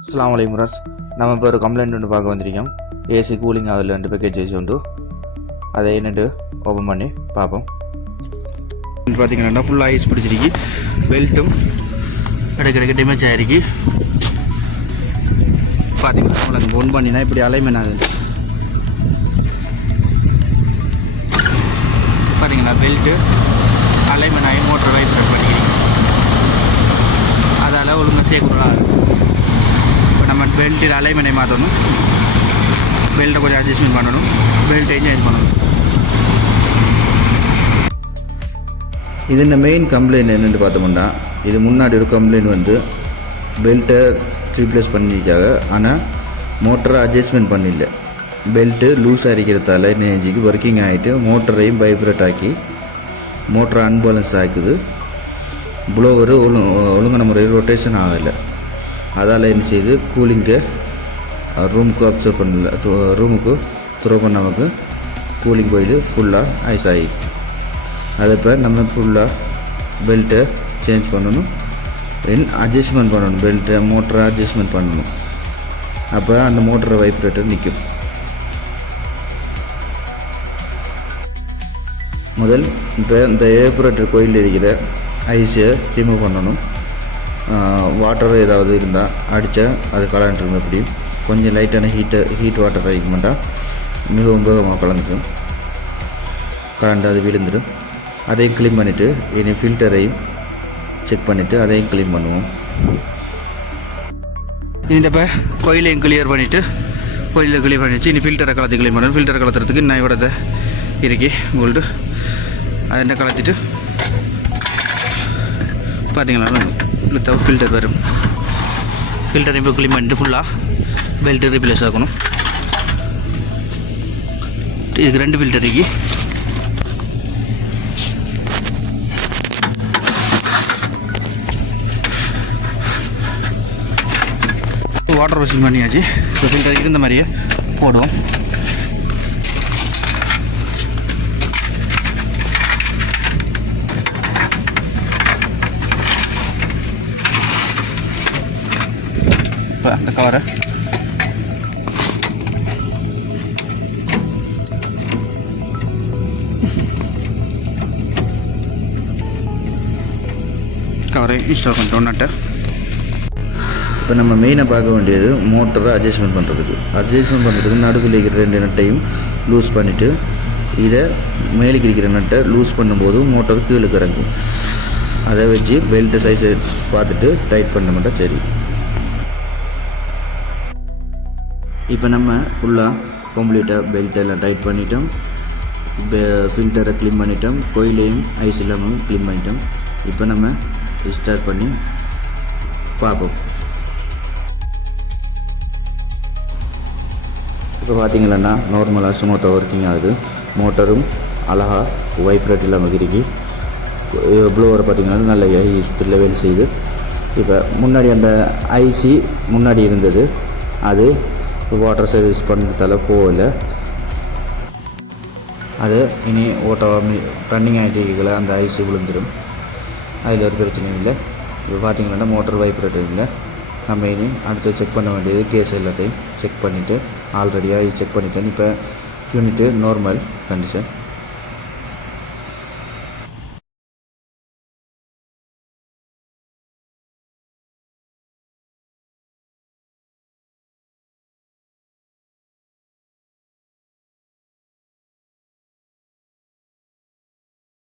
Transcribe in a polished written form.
அஸ்ஸலாமு அலைக்கும் ஃப்ரெண்ட்ஸ். நம்ம இப்போ ஒரு கம்ப்ளைண்ட் ஒன்று பார்க்க வந்திருக்கோம். ஏசி கூலிங் ஆகல 2 பேக்கேஜ் ஏசி உண்டு. அதை என்னட்டு ஓப்பன் பண்ணி பார்ப்போம். பார்த்தீங்கன்னா ஃபுல்லாக ஐஸ் பிடிச்சிருக்கு. பெல்ட்டும் இடைக்கிடைக்கு டேமேஜ் ஆகிருக்கு. பார்த்தீங்கன்னா நம்மளுக்கு ஒன் பண்ணினா இப்படி அலைமெண்ட் ஆகுது. பார்த்தீங்களா, பெல்ட்டு அலைமெண்ட் ஆகி மோட்டர் வைப்ரேட் பண்ணிக்கிறீங்க. அதால் ஒழுங்காக சேர்க்கணும். இப்போ நம்ம பெல்ட்டில் அலைமெண்டை மாற்றணும். பெல்ட்டை கொஞ்சம் அட்ஜஸ்ட்மெண்ட் பண்ணணும். பெல்ட்டை சேஞ்ச் பண்ணணும். இது இந்த மெயின் கம்ப்ளைண்ட் என்னென்னு பார்த்தோம்னா, இது முன்னாடி ஒரு கம்ப்ளைண்ட் வந்து பெல்ட்டை ரீப்ளேஸ் பண்ணியிருக்காங்க. ஆனால் மோட்டரை அட்ஜஸ்ட்மெண்ட் பண்ணிடல. பெல்ட்டு லூஸாக இருக்கிறதால நேஞ்சிக்கு ஒர்க்கிங் ஆகிட்டு மோட்டரையும் வைப்ரேட் ஆக்கி மோட்டரை அன்பேலன்ஸ் ஆக்குது. ப்ளோவரு ஒழுங்கான முறையில் ரொட்டேஷன் ஆகலை. அதால் என்ன செய்யுது, கூலிங்கு ரூமுக்கு அப்சர்வ் பண்ணல, ரூமுக்கு த்ரோ பண்ணவங்க கூலிங் கோயில் ஃபுல்லாக ஐஸ் ஆகி. அதை இப்போ நம்ம ஃபுல்லாக பெல்ட்டை சேஞ்ச் பண்ணணும், அட்ஜஸ்ட்மெண்ட் பண்ணணும். பெல்ட்டை மோட்டரை அட்ஜஸ்ட்மெண்ட் பண்ணணும். அப்போ அந்த மோட்டரை வைப்ரேட்டர் நிற்கும். முதல் இப்போ இந்த ஏப்ரேட்டர் கோயிலில் இருக்கிற ஐஸை ரிமூவ் பண்ணணும். வாட்டர் ஏதாவது இருந்தால் அடித்தா அது கலந்துடும். எப்படி கொஞ்சம் லைட்டான ஹீட் வாட்டர் அடிக்கமாட்டா மிகவும் வேகமாக கலந்துடும். கலண்டு அது விழுந்துடும். அதையும் க்ளீன் பண்ணிவிட்டு இனி ஃபில்டரையும் செக் பண்ணிவிட்டு அதையும் க்ளீன் பண்ணுவோம். இந்த இப்போ கோயிலையும் கிளியர் பண்ணிவிட்டு கோயிலில் கிளியர் பண்ணிச்சு. இனி ஃபில்டரை கலத்து க்ளீன் பண்ணணும். ஃபில்டரை கலத்துறதுக்கு இன்னும் இவ்வளோ இருக்கு உங்கள்ட்டு. அதை என்ன கலத்திட்டு பார்த்தீங்களா இழுத்தா ஃபில்டர் வரும். ஃபில்டர் இப்போ க்ளீன் பண்ணிட்டு ஃபுல்லாக பெல்ட்டு ரீப்ளேஸ் ஆகணும். இதுக்கு 2 ஃபில்டர் இருக்கு. வாட்டர் வாஷிங் பண்ணியாச்சு. இப்போ ஃபில்டர் இருந்த மாதிரியே போடுவோம். இப்போ அந்த கவரை இன்ஸ்டால் பண்ணிட்டோம் நட்டை. இப்போ நம்ம மெயினாக பார்க்க வேண்டியது மோட்டரை அட்ஜஸ்ட்மெண்ட் பண்ணுறதுக்கு நடுவில் இருக்கிற 2 நட்டையும் லூஸ் பண்ணிவிட்டு இதை மேலுக்கு இருக்கிற நட்டை லூஸ் பண்ணும்போது மோட்டர் கீழே இறங்கும். அதை வச்சு பெல்ட்டு சைஸை பார்த்துட்டு டைட் பண்ண மாட்டோம். சரி, இப்போ நம்ம ஃபுல்லாக கம்ப்ளீட்டாக பெல்ட்டெல்லாம் டைட் பண்ணிட்டோம். ஃபில்டரை க்ளீன் பண்ணிட்டோம். கோயிலையும் ஐஸ் இல்லாமல் க்ளீன் பண்ணிட்டோம். இப்போ நம்ம ஸ்டார்ட் பண்ணி பார்ப்போம். இப்போ பார்த்திங்கன்னா நார்மலாக ஸ்மூத்தாக ஒர்க்கிங் ஆகுது. மோட்டரும் அழகாக வைப்ரேட் இல்லாமல் இருக்கு. ப்ளோவரை பார்த்திங்கன்னா நல்ல ஸ்பீடில் வேலை செய்யுது. இப்போ முன்னாடி அந்த ஐசி முன்னாடி இருந்தது, அது வாட்டர் சர்வீஸ் பண்ணுறதால போகலை. அது இனி ஓட்டமாக ரன்னிங் ஆகிட்டு அந்த ஐசி விழுந்துடும். அதில் ஒரு பிரச்சனையும் இல்லை. இப்போ பார்த்திங்கன்னா மோட்டர் வைப்ரேட்டர் இல்லை. நம்ம இனி அடுத்து செக் பண்ண வேண்டியது கேஸ் எல்லாத்தையும் செக் பண்ணிவிட்டு ஆல்ரெடியாக செக் பண்ணிட்டேன். இப்போ யூனிட்டு நார்மல் கண்டிஷன்.